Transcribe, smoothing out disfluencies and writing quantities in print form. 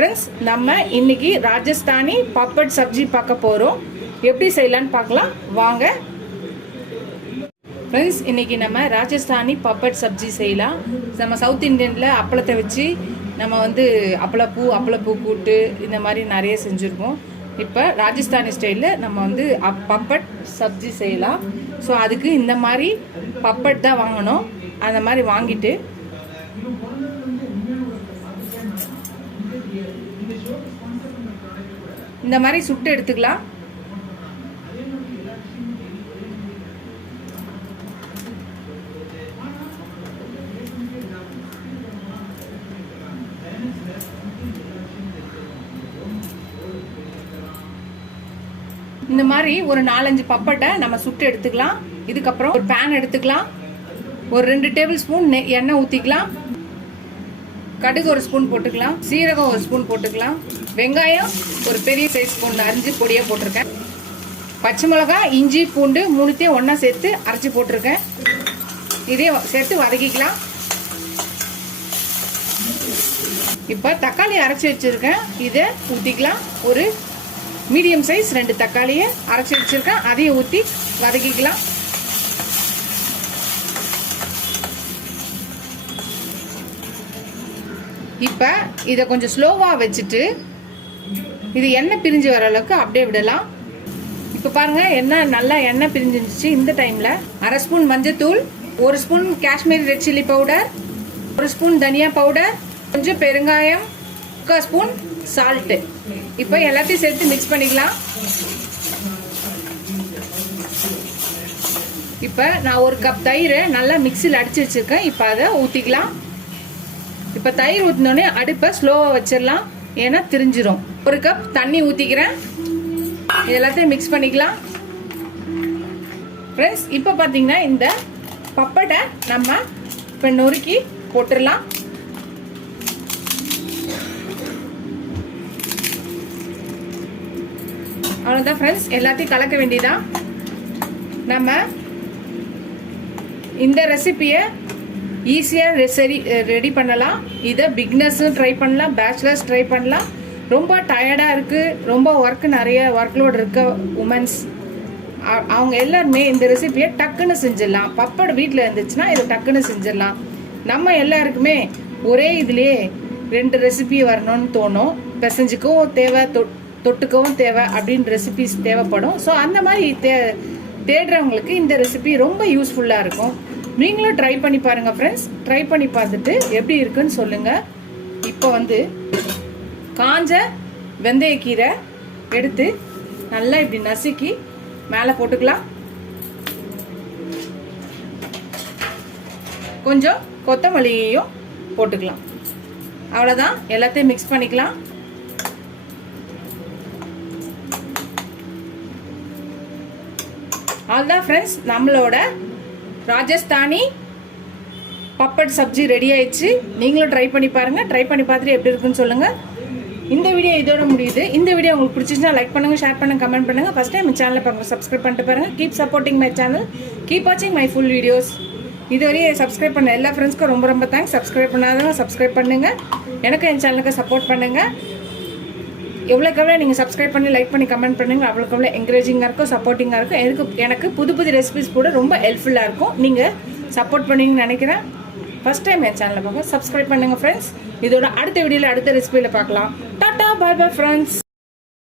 Friends, நம்ம இன்னைக்கு Rajasthani puppet sabzi பார்க்க போகிறோம். எப்படி செய்யலான்னு பார்க்கலாம் வாங்க. ஃப்ரெண்ட்ஸ், இன்னைக்கு நம்ம ராஜஸ்தானி பப்பட் சப்ஜி செய்யலாம். நம்ம சவுத் இந்தியனில் அப்பளத்தை வச்சு நம்ம அப்பளப்பூ கூட்டு இந்த மாதிரி நிறைய செஞ்சுருப்போம். இப்போ ராஜஸ்தானி ஸ்டைலில் நம்ம பப்பட் சப்ஜி செய்யலாம். ஸோ அதுக்கு இந்த மாதிரி பப்பட் தான் வாங்கணும். அந்த மாதிரி வாங்கிட்டு இந்த மாதிரி சுட்டு எடுத்துக்கலாம். இந்த மாதிரி ஒரு 4-5 பப்பட்டை நம்ம சுட்டு எடுத்துக்கலாம். இதுக்கப்புறம் ஒரு பேன் எடுத்துக்கலாம். ஒரு 2 டேபிள் ஸ்பூன் எண்ணெய் ஊற்றிக்கலாம். கடுகு ஒரு ஸ்பூன் போட்டுக்கலாம். சீரகம் ஒரு ஸ்பூன் போட்டுக்கலாம். வெங்காயம் ஒரு பெரிய சைஸ் ஸ்பூன் அரிஞ்சு பொடியாக போட்டிருக்கேன். பச்சை மிளகாய், இஞ்சி, பூண்டு 3த்தையும் ஒன்றா சேர்த்து அரைச்சி போட்டிருக்கேன். இதையும் சேர்த்து வதக்கிக்கலாம். இப்போ தக்காளி அரைச்சி வச்சுருக்கேன். இதை ஊற்றிக்கலாம். ஒரு மீடியம் சைஸ் 2 தக்காளியை அரைச்சி வச்சுருக்கேன். அதையும் ஊற்றி வதக்கிக்கலாம். இப்போ இதை கொஞ்சம் ஸ்லோவாக வச்சுட்டு இது எண்ணெய் பிரிஞ்சு வர அளவுக்கு அப்படியே விடலாம். இப்போ பாருங்கள், எண்ணெய் பிரிஞ்சிருந்துச்சு. இந்த டைமில் 1/2 ஸ்பூன் மஞ்சத்தூள், 1 spoon Kashmiri red chilli powder, 1 spoon தனியா பவுடர், கொஞ்சம் பெருங்காயம், 1/4 ஸ்பூன் சால்ட்டு. இப்போ எல்லாத்தையும் சேர்த்து மிக்ஸ் பண்ணிக்கலாம். இப்போ நான் 1 கப் தயிரை நல்லா மிக்சியில் அடித்து வச்சுருக்கேன். இப்போ அதை ஊற்றிக்கலாம். இப்போ தயிர் ஊற்றினோடனே அடுப்பை ஸ்லோவாக வச்சிடலாம், ஏன்னா திரிஞ்சிரும். 1 கப் தண்ணி ஊற்றிக்கிறேன். இது எல்லாத்தையும் மிக்ஸ் பண்ணிக்கலாம். ஃப்ரெண்ட்ஸ், இப்போ பார்த்தீங்கன்னா இந்த பப்பட்டை நம்ம இப்போ நொறுக்கி போட்டுடலாம். அவ்வளோதான் ஃப்ரெண்ட்ஸ், எல்லாத்தையும் கலக்க வேண்டியதான். நம்ம இந்த ரெசிபியை ஈஸியாக ரெடி பண்ணலாம். இதை பிகினர்ஸும் ட்ரை பண்ணலாம், பேச்சுலர்ஸ் ட்ரை பண்ணலாம். ரொம்ப டயர்டாக இருக்குது, ரொம்ப நிறைய ஒர்க்லோடு இருக்க உமன்ஸ் அவங்க எல்லாருமே இந்த ரெசிபியை டக்குன்னு செஞ்சிடலாம். பப்படு வீட்டில் இருந்துச்சுன்னா இதை டக்குன்னு செஞ்சிடலாம். நம்ம எல்லாருக்குமே ஒரே இதுலேயே 2 ரெசிபி வரணும்னு தோணும். பிசைஞ்சுக்கவும் தேவை, தொட்டுக்கவும் தேவை அப்படின்னு ரெசிபிஸ் தேவைப்படும். ஸோ அந்த மாதிரி தேடுறவங்களுக்கு இந்த ரெசிபி ரொம்ப யூஸ்ஃபுல்லாக இருக்கும். நீங்களும் ட்ரை பண்ணி பாருங்கள் ஃப்ரெண்ட்ஸ். ட்ரை பண்ணி பார்த்துட்டு எப்படி இருக்குன்னு சொல்லுங்கள். இப்போ காஞ்ச வெந்தயக்கீரை எடுத்து நல்லா இப்படி நசுக்கி மேலே போட்டுக்கலாம். கொஞ்சம் கொத்தமல்லியையும் போட்டுக்கலாம். அவ்வளோதான், எல்லாத்தையும் மிக்ஸ் பண்ணிக்கலாம். அவ்வளோதான் ஃப்ரெண்ட்ஸ், நம்மளோட ராஜஸ்தானி பப்பட் சப்ஜி ரெடி ஆயிடுச்சு. நீங்களும் ட்ரை பண்ணி பாருங்கள். ட்ரை பண்ணி பார்த்துட்டு எப்படி இருக்குன்னு சொல்லுங்கள். இந்த வீடியோ இதோட முடியுது. இந்த வீடியோ உங்களுக்கு பிடிச்சிச்சுன்னா லைக் பண்ணுங்கள், ஷேர் பண்ணுங்கள், கமெண்ட் பண்ணுங்கள். ஃபஸ்ட் டைம் சேனலை பாருங்கள், சப்ஸ்கிரைப் பண்ணிட்டு பாருங்கள். Keep supporting my channel, keep வாட்சிங் மை ஃபுல் வீடியோஸ். இதுவரையே சப்ஸ்கிரைப் பண்ண எல்லா ஃப்ரெண்ட்ஸ்க்கும் ரொம்ப தேங்க்ஸ். சப்ஸ்கிரைப் பண்ணாதவங்க சப்ஸ்கிரைப் பண்ணுங்கள். எனக்கு என் சேனலுக்கு சப்போர்ட் பண்ணுங்கள். எவ்வளோக்கு நீங்கள் சப்ஸ்கிரைப் பண்ணி லைக் பண்ணி கமெண்ட் பண்ணுங்கள், அவ்வளோக்கு என்கரேஜிங்காக இருக்கும், சப்போர்ட்டிங்காக இருக்கும். எனக்கு புது ரெசிபிஸ் கூட ரொம்ப ஹெல்ப்ஃபுல்லாக இருக்கும். நீங்கள் சப்போர்ட் பண்ணுவீங்கன்னு நினைக்கிறேன். ஃபஸ்ட் டைம் என் சேனலை பார்க்க சப்ஸ்கிரைப் பண்ணுங்கள் ஃப்ரெண்ட்ஸ். இதோட அடுத்த வீடியோவில் அடுத்த ரெசிபியில் பார்க்கலாம். Tata, bye bye friends.